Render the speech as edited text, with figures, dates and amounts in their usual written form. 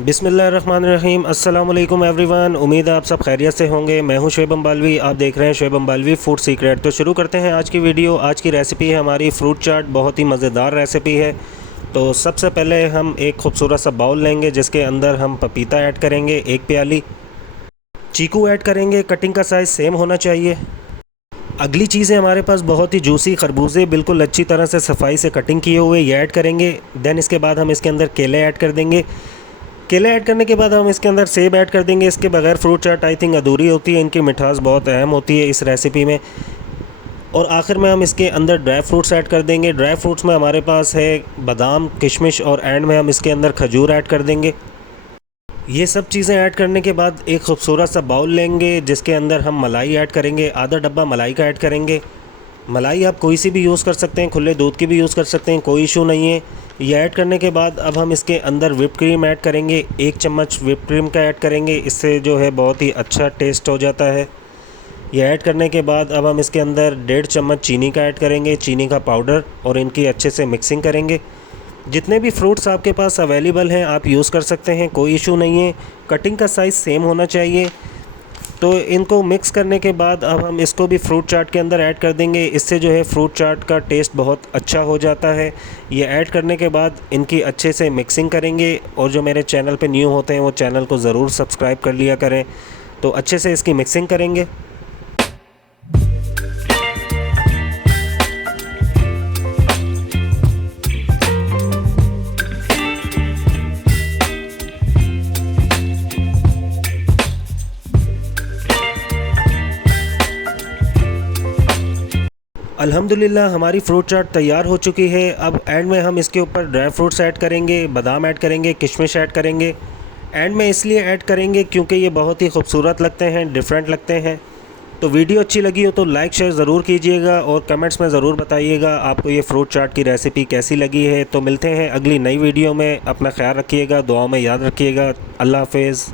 बिस्मिल्लाहिर्रहमानिर्रहीम। अस्सलाम वालेकुम एवरीवन। उम्मीद है आप सब खैरियत से होंगे। मैं हूं शुएब अम्बालवी, आप देख रहे हैं शुएब अम्बालवी फूड सीक्रेट। तो शुरू करते हैं आज की वीडियो। आज की रेसिपी है हमारी फ्रूट चाट। बहुत ही मज़ेदार रेसिपी है। तो सबसे पहले हम एक खूबसूरत सा बाउल लेंगे जिसके अंदर हम पपीता ऐड करेंगे, एक प्याली चीकू ऐड करेंगे, कटिंग का साइज़ सेम होना चाहिए। अगली चीज़ें हमारे पास बहुत ही जूसी खरबूजे बिल्कुल अच्छी तरह से सफाई से कटिंग किए हुए ये ऐड करेंगे। देन इसके बाद हम इसके अंदर केले ऐड कर देंगे। केले ऐड करने के बाद हम इसके अंदर सेब ऐड कर देंगे। इसके बगैर फ्रूट चाट आई थिंक अधूरी होती है। इनकी मिठास बहुत अहम होती है इस रेसिपी में। और आखिर में हम इसके अंदर ड्राई फ्रूट्स ऐड कर देंगे। ड्राई फ्रूट्स में हमारे पास है बादाम, किशमिश और एंड में हम इसके अंदर खजूर ऐड कर देंगे। ये सब चीज़ें ऐड करने के बाद एक खूबसूरत सा बाउल लेंगे जिसके अंदर हम मलाई ऐड करेंगे। आधा डब्बा मलाई का ऐड करेंगे। मलाई आप कोई सी भी यूज़ कर सकते हैं, खुले दूध की भी यूज़ कर सकते हैं, कोई इशू नहीं है। ये ऐड करने के बाद अब हम इसके अंदर विप क्रीम ऐड करेंगे। 1 चम्मच विप क्रीम का ऐड करेंगे, इससे जो है बहुत ही अच्छा टेस्ट हो जाता है। ये ऐड करने के बाद अब हम इसके अंदर 1.5 चम्मच चीनी का ऐड करेंगे, चीनी का पाउडर, और इनकी अच्छे से मिक्सिंग करेंगे। जितने भी फ्रूट्स आपके पास अवेलेबल हैं आप यूज़ कर सकते हैं, कोई इशू नहीं है। कटिंग का साइज़ सेम होना चाहिए। तो इनको मिक्स करने के बाद अब हम इसको भी फ्रूट चाट के अंदर ऐड कर देंगे। इससे जो है फ्रूट चाट का टेस्ट बहुत अच्छा हो जाता है। ये ऐड करने के बाद इनकी अच्छे से मिक्सिंग करेंगे। और जो मेरे चैनल पे न्यू होते हैं वो चैनल को ज़रूर सब्सक्राइब कर लिया करें। तो अच्छे से इसकी मिक्सिंग करेंगे। अल्हम्दुलिल्लाह हमारी फ्रूट चाट तैयार हो चुकी है। अब एंड में हम इसके ऊपर ड्राई फ्रूट्स ऐड करेंगे, बादाम ऐड करेंगे, किशमिश ऐड करेंगे। एंड में इसलिए ऐड करेंगे क्योंकि ये बहुत ही खूबसूरत लगते हैं, डिफरेंट लगते हैं। तो वीडियो अच्छी लगी हो तो लाइक शेयर ज़रूर कीजिएगा और कमेंट्स में ज़रूर बताइएगा आपको ये फ्रूट चाट की रेसिपी कैसी लगी है। तो मिलते हैं अगली नई वीडियो में। अपना ख्याल रखिएगा, दुआओं में याद रखिएगा। अल्लाह हाफ़िज़।